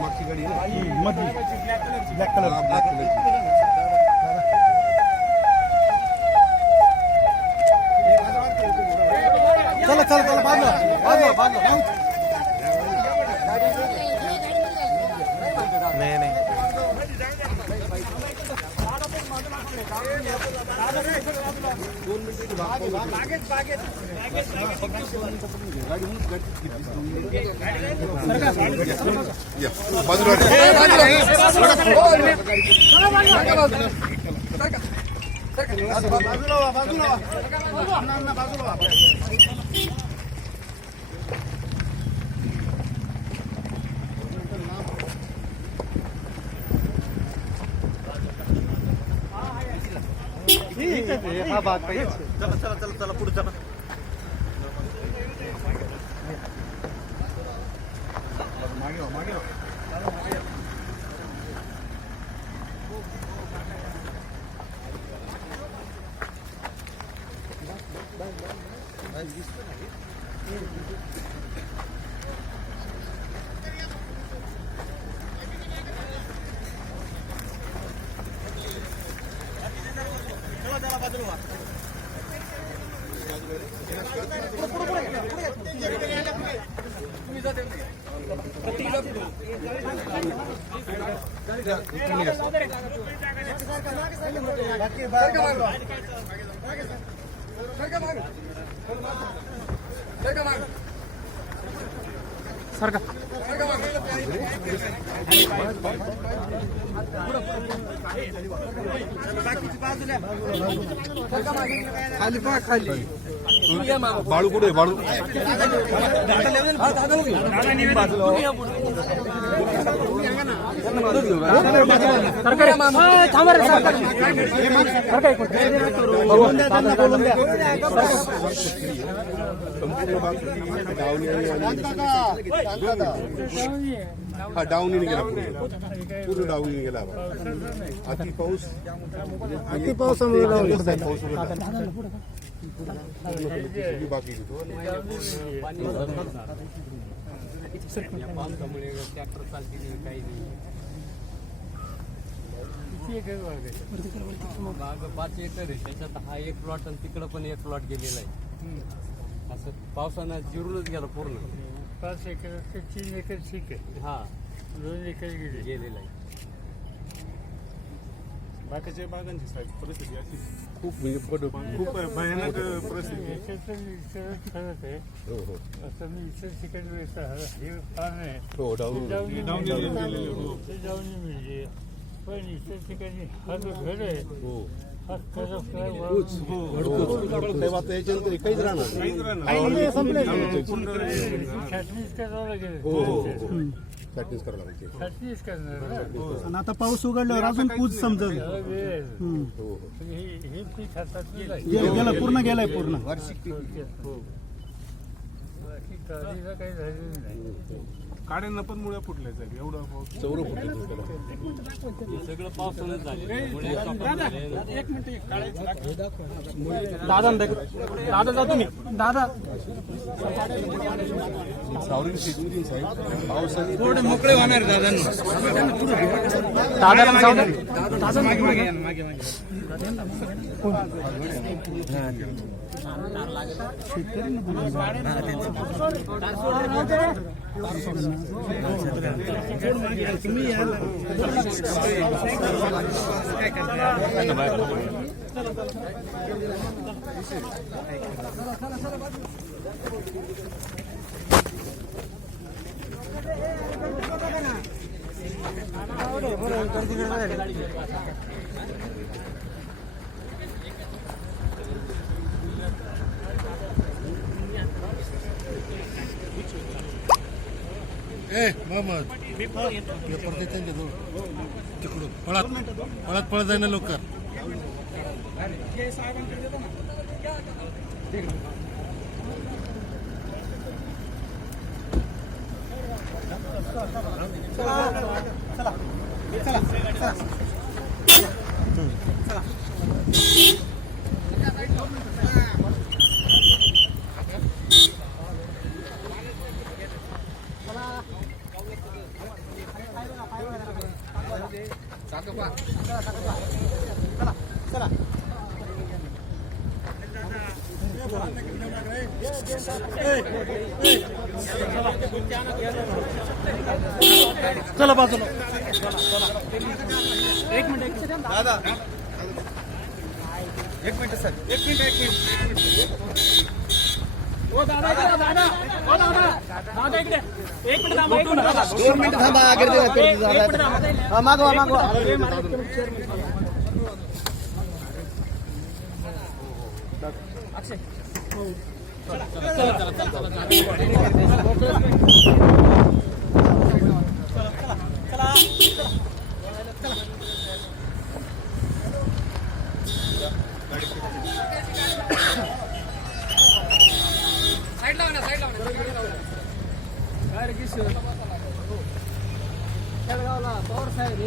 मागची गाडी आहे ना मधली ब्लॅक कलर ब्लॅक कलरची चला चला चला बाजूला बाजूला बाजूला नाही नाही हा भाग पाहिजे चला चला चला चला पुढे चला खाली पहा खाली बाळू कुठे बाळू हा डाऊन गेला पूर्ण डाऊन गेला अति पाऊस बाकी ट्रॅक्टर चालते काही नाही 5 एकर आहे त्याच्यात हा एक प्लॉट आणि तिकडं पण एक प्लॉट गेलेला आहे असं पावसानं जिरूनच गेलं पूर्ण 5 एकर 3 एकर ठीक आहे हा 2 एकर गेलेला आहे बाकीच्या बागांची साईज परिस्थिती अशी खूप म्हणजे खूप भयानक परिस्थिती खरंच आहे असं मी इतर ठिकाणी हे फार नाही हो डाऊन ते जाऊन म्हणजे पण इतर ठिकाणी हा जो घर आहे हा खरंच याच्यानंतर काहीच राहणार छाटणीच करावं लागेल प्रॅक्टिस करावं लागते छाटणीच करणार आणि आता पाऊस उघडल्यावर अजून पूज समजेल हे पीक हातात गेला पूर्ण गेलाय पूर्ण वार्षिक काळजीला काही झालेलं नाही काड्यांना पण मुळ्या फुटल्या साहेब एवढा पाऊस चौरं फुटले सगळं पावसानंच झालं दादा दादा जा तुम्ही दादा सावरी शेती साहेब पावसाने थोडे मोकळे होणार दादांना दादा मोहम्मद पेपर देते तिकडून पळत पळत जाईना लवकर चला बाजूला दादा एक मिनिट सर दोन मिनिट थांबा मागवा मागवा पवार साहेब